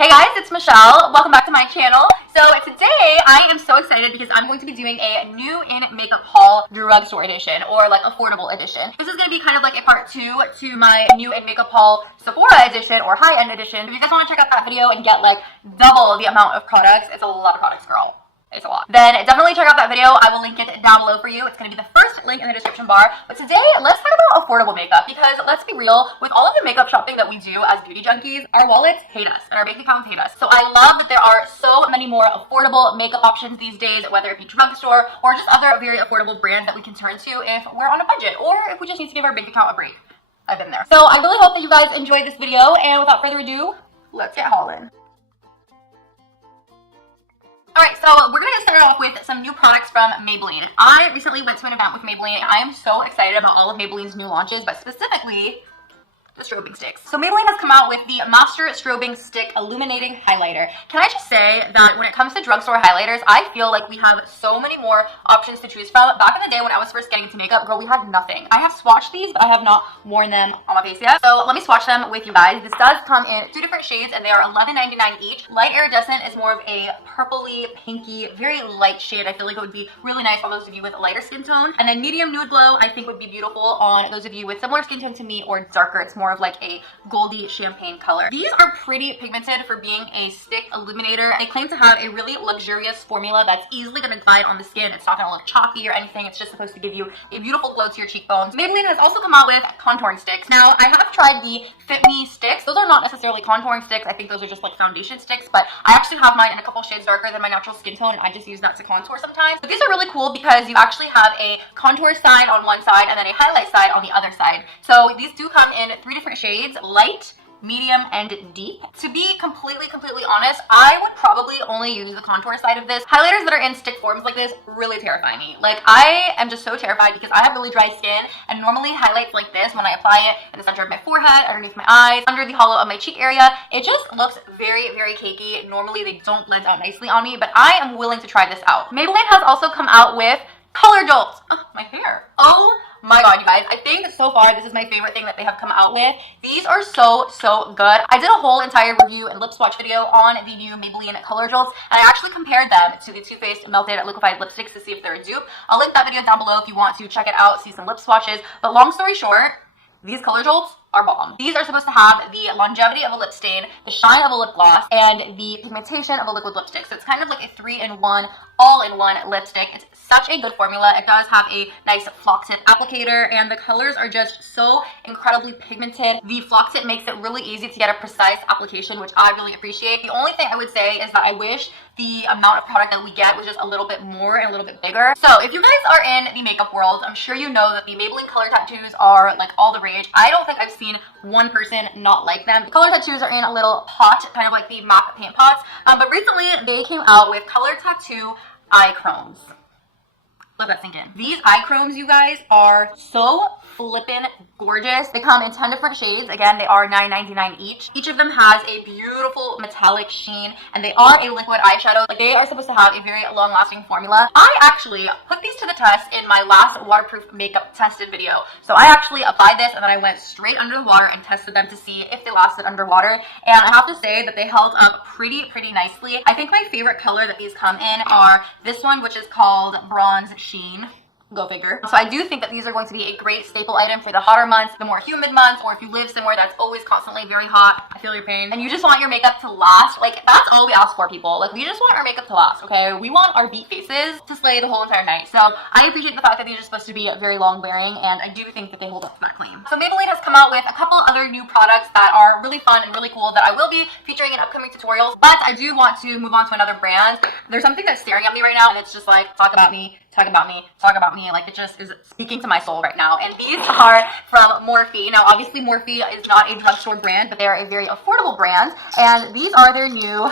Hey guys, it's Michelle. Welcome back to my channel. So today I am so excited because I'm going to be doing a new in makeup haul drugstore edition, or like affordable edition. This is going to be kind of like a part 2 to my new in makeup haul Sephora edition or high-end edition. If you guys want to check out that video and get like double the amount of products, it's a lot of products, girl. It's a lot. Then definitely check out that video. I will link it down below for you. It's going to be the first link in the description bar. But today, let's talk about affordable makeup, because let's be real, with all of the makeup shopping that we do as beauty junkies, our wallets hate us and our bank accounts hate us. So I love that there are so many more affordable makeup options these days, whether it be drugstore or just other very affordable brands that we can turn to if we're on a budget or if we just need to give our bank account a break. I've been there. So I really hope that you guys enjoyed this video, and without further ado, let's get hauling. Alright, so we're going to get started off with some new products from Maybelline. I recently went to an event with Maybelline. I am so excited about all of Maybelline's new launches, but specifically the strobing sticks. So Maybelline has come out with the Master Strobing Stick Illuminating Highlighter. Can I just say that when it comes to drugstore highlighters, I feel like we have so many more options to choose from. Back in the day when I was first getting into makeup, girl, we had nothing. I have swatched these, but I have not worn them on my face yet. So let me swatch them with you guys. This does come in 2 different shades, and they are $11.99 each. Light Iridescent is more of a purpley, pinky, very light shade. I feel like it would be really nice on those of you with a lighter skin tone. And then Medium Nude Glow, I think would be beautiful on those of you with similar skin tone to me or darker. It's more of like a goldy champagne color. These are pretty pigmented for being a stick illuminator. They claim to have a really luxurious formula that's easily going to glide on the skin. It's not going to look choppy or anything. It's just supposed to give you a beautiful glow to your cheekbones. Maybelline has also come out with contouring sticks. Now, I have tried the Fit Me sticks. Those are not necessarily contouring sticks. I think those are just like foundation sticks, but I actually have mine in a couple shades darker than my natural skin tone, and I just use that to contour sometimes. But these are really cool because you actually have a contour side on one side and then a highlight side on the other side. So these do come in 3 different shades: light, medium, and deep. To be completely honest, I would probably only use the contour side of this. Highlighters that are in stick forms like this really terrify me. Like, I am just so terrified because I have really dry skin, and normally highlights like this, when I apply it in the center of my forehead, underneath my eyes, under the hollow of my cheek area, it just looks very cakey. Normally they don't blend out nicely on me, but I am willing to try this out. Maybelline has also come out with color jolts. Oh, my hair. Oh my god, you guys, I think so far this is my favorite thing that they have come out with. These are so good. I did a whole entire review and lip swatch video on the new Maybelline color jolts, and I actually compared them to the Too Faced Melted Liquefied Lipsticks to see if they're a dupe. I'll link that video down below if you want to check it out, see some lip swatches. But long story short, these color jolts are bomb. These are supposed to have the longevity of a lip stain, the shine of a lip gloss, and the pigmentation of a liquid lipstick. So it's kind of like a 3-in-1, all-in-one lipstick. It's such a good formula. It does have a nice flock tip applicator, and the colors are just so incredibly pigmented. The flock tip makes it really easy to get a precise application, which I really appreciate. The only thing I would say is that I wish the amount of product that we get was just a little bit more and a little bit bigger. So if you guys are in the makeup world, I'm sure you know that the Maybelline color tattoos are like all the rage. I don't think I've seen one person not like them. The color tattoos are in a little pot, kind of like the MAC paint pots, but recently they came out with color tattoo eye chromes. Let that sink in. These eye chromes, you guys, are so flippin' gorgeous. They come in 10 different shades. Again, they are $9.99 each. Each of them has a beautiful metallic sheen, and they are a liquid eyeshadow. Like, they are supposed to have a very long-lasting formula. I actually put these to the test in my last waterproof makeup tested video. So I actually applied this, and then I went straight under the water and tested them to see if they lasted underwater. And I have to say that they held up pretty nicely. I think my favorite color that these come in are this one, which is called Bronze Sheen. Go figure. So I do think that these are going to be a great staple item for the hotter months, the more humid months, or if you live somewhere that's always constantly very hot. I feel your pain. And you just want your makeup to last. Like, that's all we ask for, people. Like, we just want our makeup to last, okay? We want our beat faces to slay the whole entire night. So I appreciate the fact that these are supposed to be very long wearing, and I do think that they hold up to that claim. So Maybelline has come out with a couple other new products that are really fun and really cool that I will be featuring in upcoming tutorials, but I do want to move on to another brand. There's something that's staring at me right now, and it's just like, talk about me. Talk about me, talk about me. Like, it just is speaking to my soul right now. And these are from Morphe. Now, obviously, Morphe is not a drugstore brand, but they are a very affordable brand. And these are their new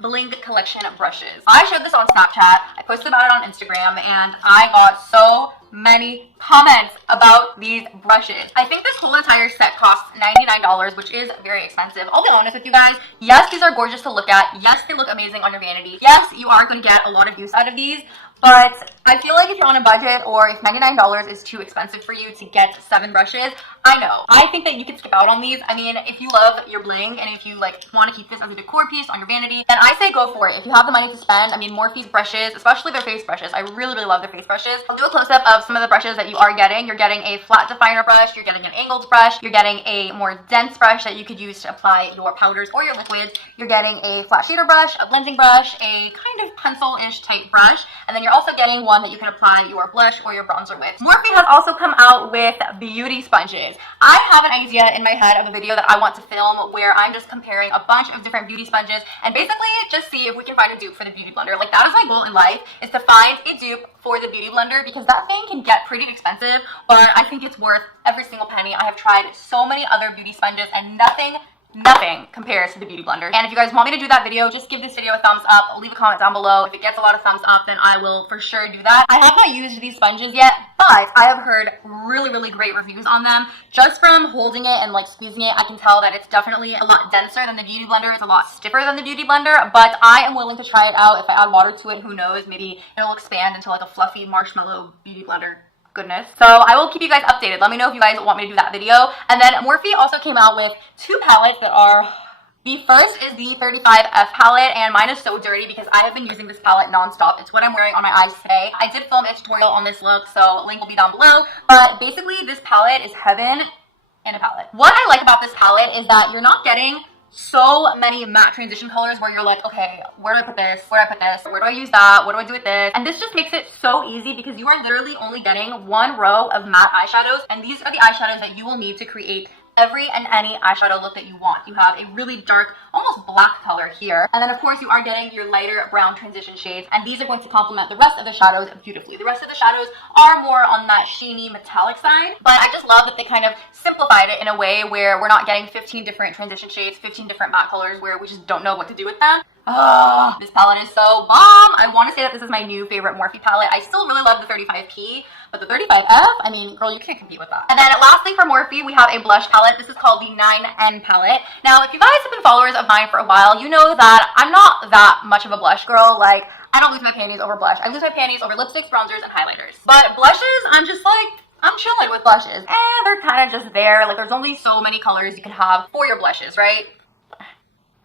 Bling collection brushes. I showed this on Snapchat. I posted about it on Instagram, and I got so many comments about these brushes. I think this whole entire set costs $99, which is very expensive. I'll be honest with you guys. Yes, these are gorgeous to look at. Yes, they look amazing on your vanity. Yes, you are going to get a lot of use out of these. But I feel like if you're on a budget or if $99 is too expensive for you to get 7 brushes, I know. I think that you could skip out on these. I mean, if you love your bling and if you like want to keep this as a decor piece on your vanity, then I say go for it. If you have the money to spend, I mean, Morphe's brushes, especially their face brushes, I really, really love their face brushes. I'll do a close-up of some of the brushes that you are getting. You're getting a flat definer brush, you're getting an angled brush, you're getting a more dense brush that you could use to apply your powders or your liquids. You're getting a flat shader brush, a blending brush, a kind of pencil-ish type brush, and then you're also getting one that you can apply your blush or your bronzer with. Morphe has also come out with beauty sponges. I have an idea in my head of a video that I want to film where I'm just comparing a bunch of different beauty sponges and basically just see if we can find a dupe for the beauty blender. Like, that is my goal in life, is to find a dupe for the beauty blender, because that thing can get pretty expensive, but I think it's worth every single penny. I have tried so many other beauty sponges and nothing compares to the beauty blender. And if you guys want me to do that video, just give this video a thumbs up, leave a comment down below. If it gets a lot of thumbs up, then I will for sure do that. I have not used these sponges yet, but I have heard really, really great reviews on them. Just from holding it and like squeezing it, I can tell that it's definitely a lot denser than the beauty blender. It's a lot stiffer than the beauty blender, but I am willing to try it out. If I add water to it, who knows, maybe it'll expand into like a fluffy marshmallow beauty blender goodness. So I will keep you guys updated. Let me know if you guys want me to do that video. And then Morphe also came out with 2 palettes that are, the first is the 35F palette, and mine is so dirty because I have been using this palette non-stop. It's what I'm wearing on my eyes today. I did film a tutorial on this look, so link will be down below. But basically this palette is heaven in a palette. What I like about this palette is that you're not getting so many matte transition colors where you're like, okay, where do I put this? Where do I put this? Where do I use that? What do I do with this? And this just makes it so easy because you are literally only getting 1 row of matte eyeshadows, and these are the eyeshadows that you will need to create every and any eyeshadow look that you want. You have a really dark, almost black color here. And then of course you are getting your lighter brown transition shades, and these are going to complement the rest of the shadows beautifully. The rest of the shadows are more on that sheeny metallic side, but I just love that they kind of simplified it in a way where we're not getting 15 different transition shades, 15 different matte colors where we just don't know what to do with them. Oh, this palette is so bomb. I want to say that this is my new favorite Morphe palette. I still really love the 35P, but the 35F, I mean, girl, you can't compete with that. And then lastly for Morphe, we have a blush palette. This is called the 9N palette. Now, if you guys have been followers of mine for a while, you know that I'm not that much of a blush girl. Like, I don't lose my panties over blush. I lose my panties over lipsticks, bronzers, and highlighters. But blushes, I'm just like, I'm chilling with blushes. And they're kind of just there. Like, there's only so many colors you can have for your blushes, right?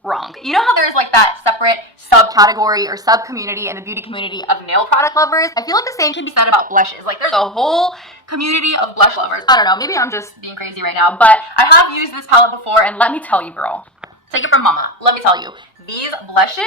Wrong. You know how there's like that separate subcategory or sub-community in the beauty community of nail product lovers? I feel like the same can be said about blushes. Like, there's a whole community of blush lovers. I don't know, maybe I'm just being crazy right now, but I have used this palette before, and let me tell you, girl, take it from mama, let me tell you, these blushes,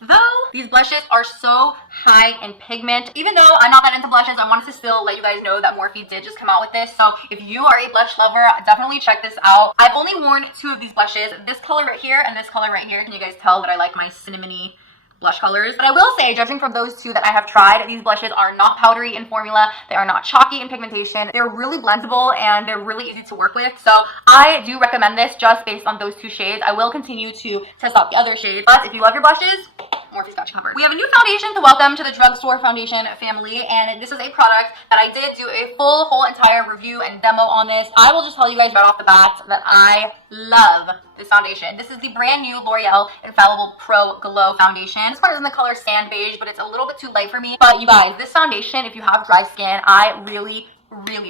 though, these blushes are so high in pigment. Even though I'm not that into blushes, I wanted to still let you guys know that Morphe did just come out with this. So if you are a blush lover, definitely check this out. I've only worn 2 of these blushes, this color right here and this color right here. Can you guys tell that I like my cinnamony blush colors? But I will say, judging from those 2 that I have tried, these blushes are not powdery in formula. They are not chalky in pigmentation. They're really blendable and they're really easy to work with. So I do recommend this just based on those 2 shades. I will continue to test out the other shades, but if you love your blushes, Morphe's got you covered. We have a new foundation to welcome to the Drugstore foundation family, and this is a product that I did do a whole entire review and demo on this. I will just tell you guys right off the bat that I love this foundation. This is the brand new L'Oreal Infallible Pro Glow foundation. This one is in the color Sand Beige, but it's a little bit too light for me. But you guys, this foundation, if you have dry skin, I really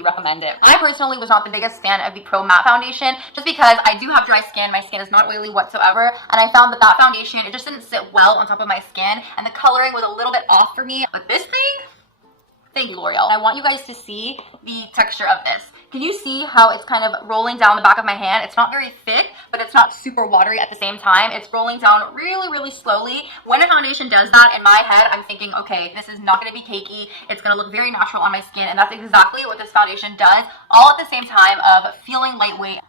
recommend it. I personally was not the biggest fan of the Pro Matte foundation just because I do have dry skin. My skin is not oily whatsoever, and I found that that foundation, it just didn't sit well on top of my skin, and the coloring was a little bit off for me. But this thing, thank you, L'Oreal. I want you guys to see the texture of this. Can you see how it's kind of rolling down the back of my hand? It's not very thick, but it's not super watery at the same time. It's rolling down really slowly. When a foundation does that, in my head, I'm thinking, okay, this is not going to be cakey. It's going to look very natural on my skin, and that's exactly what this foundation does, all at the same time of feeling lightweight.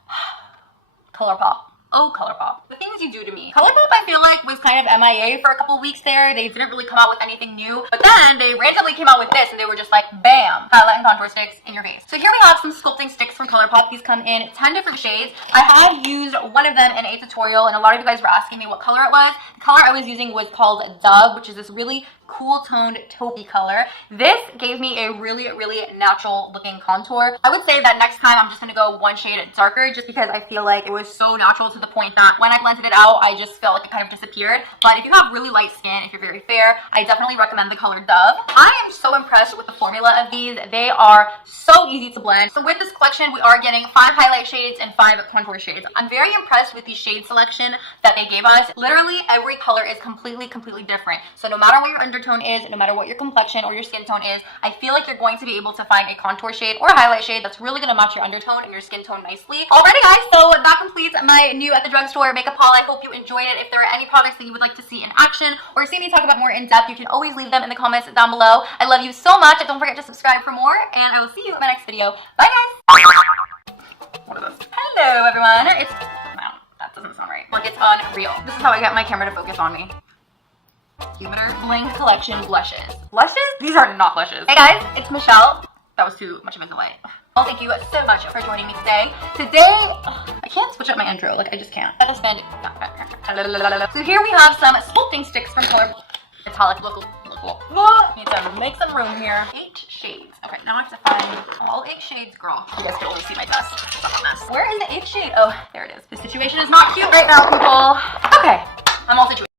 ColourPop. Oh, ColourPop. The things you do to me. ColourPop, I feel like, was kind of MIA for a couple weeks there. They didn't really come out with anything new. But then they randomly came out with this, and they were just like, bam, highlight and contour sticks in your face. So here we have some sculpting sticks from ColourPop. These come in 10 different shades. I have used one of them in a tutorial, and a lot of you guys were asking me what color it was. The color I was using was called Dove, which is this really cool toned taupey color. This gave me a really, really natural looking contour. I would say that next time I'm just gonna go one shade darker just because I feel like it was so natural to the point that when I blended it out, I just felt like it kind of disappeared. But if you have really light skin, if you're very fair, I definitely recommend the color Dove. I am so impressed with the formula of these. They are so easy to blend. So with this collection, we are getting 5 highlight shades and 5 contour shades. I'm very impressed with the shade selection that they gave us. Literally every color is completely different. So no matter what your undertone is, no matter what your complexion or your skin tone is, I feel like you're going to be able to find a contour shade or a highlight shade that's really going to match your undertone and your skin tone nicely. Alrighty guys, so that completes my new at the drugstore makeup haul. I hope you enjoyed it. If there are any products that you would like to see in action or see me talk about more in depth, you can always leave them in the comments down below. I love you so much. Don't forget to subscribe for more, and I will see you in my next video. Bye guys! What is this? Hello everyone. It's... Wow, that doesn't sound right. Like, it's unreal. This is how I get my camera to focus on me. Jupiter Bling Collection blushes. Blushes? These are not blushes. Hey guys, it's Michelle. That was too much of a delay. Well, thank you so much for joining me today. I can't switch up my intro. Like, I just can't. I just spend... So here we have some sculpting sticks from Color Metallic. Look. Need to make some room here. 8 shades. Okay, now I have to find all 8 shades, girl. You guys can only see my dust. It's a mess. Where is the 8th shade? Oh, there it is. The situation is not cute right now, people. Okay, I'm all situated.